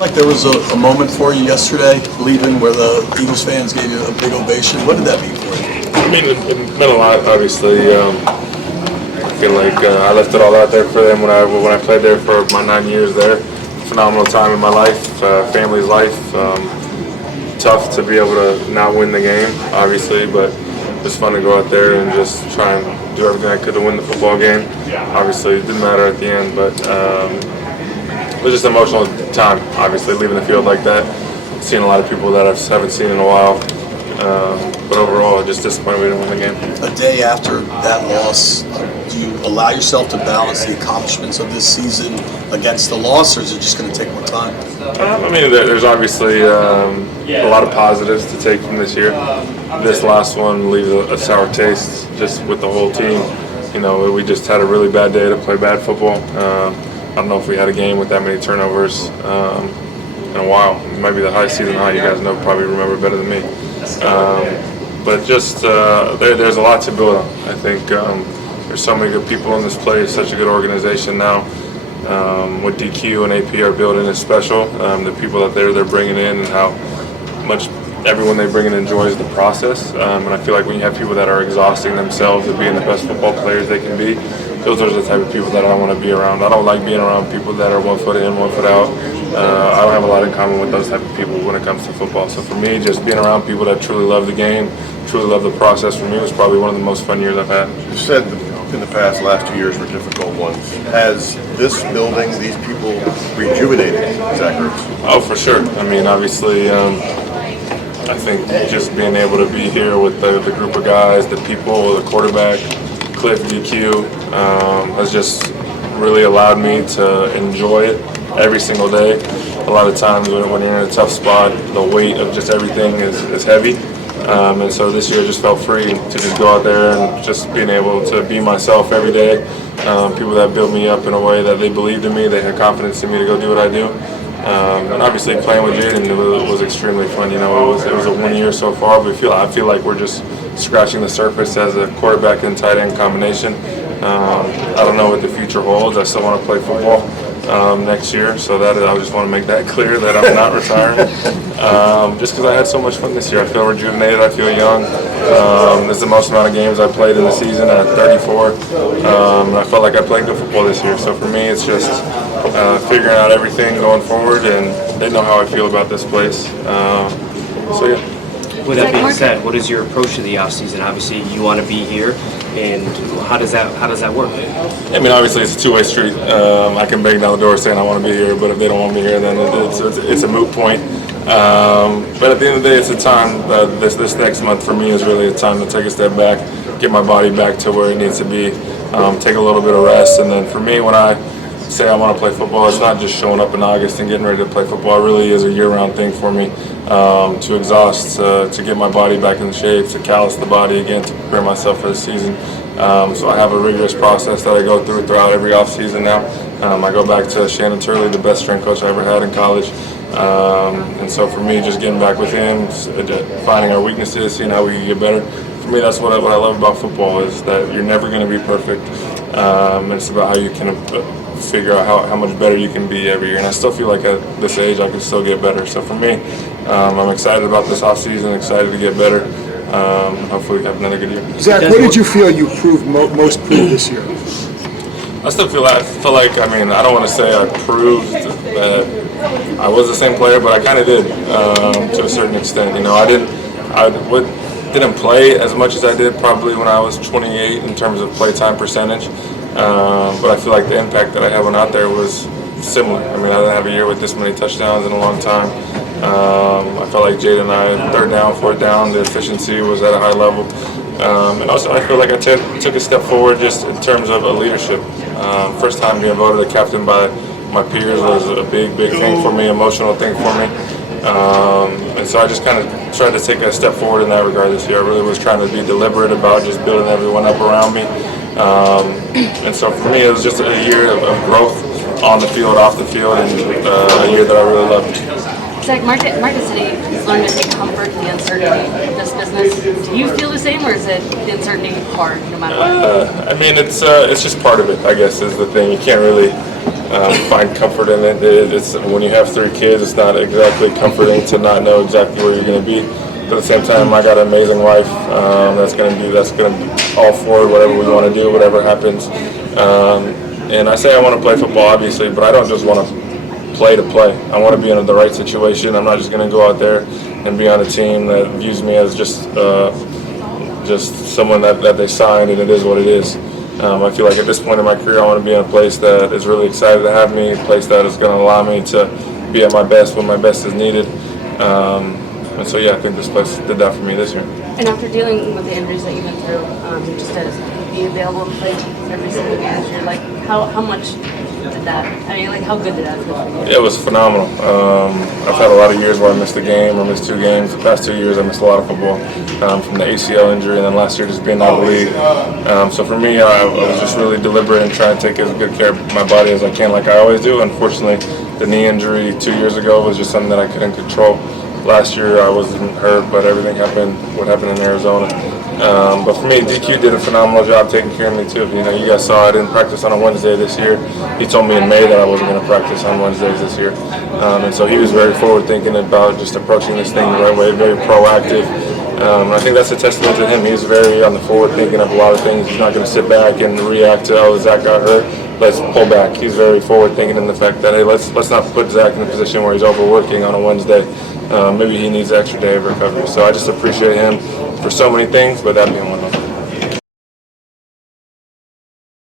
Like there was a moment for you yesterday, leaving, where the Eagles fans gave you a big ovation. What did that mean for you? I mean, it meant a lot, obviously. I feel like I left it all out there for them when I played there for my 9 years there. Phenomenal time in my life, family's life. Tough to be able to not win the game, obviously, but it was fun to go out there and just try and do everything I could to win the football game. Obviously, it didn't matter at the end, but it was just an emotional time, obviously, leaving the field like that. Seeing a lot of people that I haven't seen in a while. But overall, just disappointed we didn't win the game. A day after that loss, do you allow yourself to balance the accomplishments of this season against the loss, or is it just going to take more time? I mean, there's obviously a lot of positives to take from this year. This last one leaves a sour taste just with the whole team. You know, we just had a really bad day to play bad football. I don't know if we had a game with that many turnovers in a while. It might be the high season high. You guys know, probably remember better than me. But just there's a lot to build on. I think there's so many good people in this place, such a good organization now. What DQ and AP are building is special. The people out there they're bringing in and how much everyone they bring in enjoys the process. And I feel like when you have people that are exhausting themselves of being the best football players they can be, those are the type of people that I want to be around. I don't like being around people that are 1 foot in, 1 foot out. I don't have a lot in common with those type of people when it comes to football. So for me, just being around people that truly love the game, truly love the process, for me was probably one of the most fun years I've had. You said in the past, last 2 years were difficult ones. Has this building, these people, rejuvenated Zach Ertz? Oh, for sure. I mean, obviously, I think just being able to be here with the group of guys, the people, the quarterback, Cliff, DQ, has just really allowed me to enjoy it every single day. A lot of times when you're in a tough spot, the weight of just everything is heavy. And so this year just felt free to just go out there and just being able to be myself every day. People that built me up in a way that they believed in me, they had confidence in me to go do what I do. And obviously playing with Jaden was extremely fun. You know, it was a 1 year so far, but I feel like we're just scratching the surface as a quarterback and tight end combination. I don't know what the future holds. I still want to play football next year, so that I just want to make that clear that I'm not retiring. Just because I had so much fun this year. I feel rejuvenated. I feel young. This is the most amount of games I played in the season at 34. And I felt like I played good football this year. So for me, it's just figuring out everything going forward, and they know how I feel about this place. So yeah. With that being said, what is your approach to the offseason? Obviously, you want to be here, and how does that work? I mean, obviously, it's a two-way street. I can bang down the door saying I want to be here, but if they don't want me here, then it's a moot point. But at the end of the day, it's a time. This next month for me is really a time to take a step back, get my body back to where it needs to be, take a little bit of rest, and then for me, when I say I want to play football, it's not just showing up in August and getting ready to play football. It really is a year-round thing for me, to exhaust, to get my body back in shape, to callous the body again, to prepare myself for the season. So I have a rigorous process that I go through throughout every offseason now. I go back to Shannon Turley, the best strength coach I ever had in college. And so for me, just getting back with him, finding our weaknesses, seeing how we can get better. For me, that's what I love about football, is that you're never going to be perfect. It's about how you can figure out how much better you can be every year. And I still feel like at this age I can still get better. So for me, I'm excited about this offseason, excited to get better. Hopefully have another good year. Zach, what did you feel you proved most proved this year? I feel like, I mean, I don't want to say I proved that I was the same player, but I kind of did to a certain extent. You know, I didn't play as much as I did probably when I was 28 in terms of play time percentage. But I feel like the impact that I had when out there was similar. I mean, I didn't have a year with this many touchdowns in a long time. I felt like Jaden and I, third down, fourth down, the efficiency was at a high level. And also I feel like I took a step forward just in terms of leadership. First time being voted a captain by my peers was a big thing for me, emotional thing for me. And so I just kind of tried to take a step forward in that regard this year. I really was trying to be deliberate about just building everyone up around me. And so for me, it was just a year of growth on the field, off the field, and a year that I really loved. Zach, Market City has learned to take comfort in the uncertainty of this business. Do you feel the same, or is it the uncertainty hard no matter what? I mean, it's just part of it, I guess, is the thing. You can't really find comfort in it. It's when you have 3 kids, it's not exactly comforting to not know exactly where you're going to be. But at the same time, I got an amazing wife that's going to be all for whatever we want to do, whatever happens. And I say I want to play football, obviously, but I don't just want to play. I want to be in the right situation. I'm not just going to go out there and be on a team that views me as just someone that they signed, and it is what it is. I feel like at this point in my career, I want to be in a place that is really excited to have me, a place that is going to allow me to be at my best when my best is needed. And so, yeah, I think this place did that for me this year. And after dealing with the injuries that you've been through, just to be available to play every single game this year, like how much did that? I mean, like how good did that feel for you? It was phenomenal. I've had a lot of years where I missed a game or missed 2 games. The past 2 years, I missed a lot of football from the ACL injury, and then last year just being out of the league. So for me, I was just really deliberate and trying to take as good care of my body as I can, like I always do. Unfortunately, the knee injury 2 years ago was just something that I couldn't control. Last year, I wasn't hurt, but everything happened. What happened in Arizona. But for me, DQ did a phenomenal job taking care of me too. You know, you guys saw I didn't practice on a Wednesday this year. He told me in May that I wasn't going to practice on Wednesdays this year. And so he was very forward thinking about just approaching this thing the right way, very proactive. I think that's a testament to him. He's very on the forward thinking of a lot of things. He's not going to sit back and react to, oh, Zach got hurt, let's pull back. He's very forward thinking in the fact that, hey, let's not put Zach in a position where he's overworking on a Wednesday. Maybe he needs an extra day of recovery. So I just appreciate him for so many things, but that being one of them.